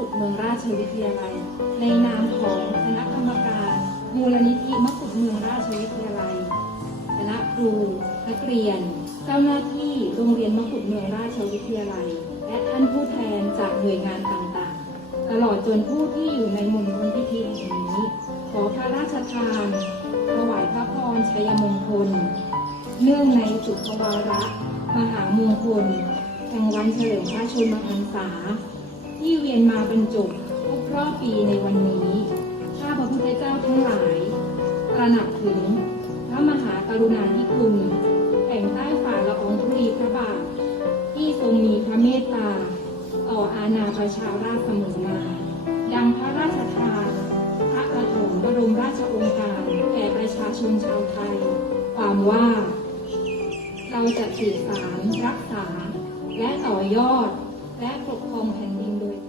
กุฎเมืองราชวิทยาลัย ในนามของคณะกรรมการมูลนิธิมกุฎเมืองราชวิทยาลัย คณะครูนักเรียน เจ้าหน้าที่โรงเรียนมกุฎเมืองราชวิทยาลัย และท่านผู้แทนจากหน่วยงานต่างๆ ตลอดจนผู้ที่อยู่ในมณฑลพิธีแห่งนี้ ขอพระราชทานถวายพระพรชัยมงคล เนื่องในสุขวาระ มหามงคลแห่งวันเฉลิมพระชนมพรรษา ที่เวียนมาบรรจบทุกรอบปีในวันนี้ ข้าพระพุทธเจ้าทั้งหลาย ตระหนักถึงพระมหากรุณาธิคุณแห่งใต้ฝ่าละอองธุลีพระบาท ที่ทรงมีพระเมตตา ต่ออาณาประชาราษฎร์เสมอมา ดังพระราชทาน พระประถมบรมราชองค์การแก่ประชาชนชาวไทย ความว่า เราจะสืบสารรักษา และต่อยอด และปกครองแผ่นดินโดย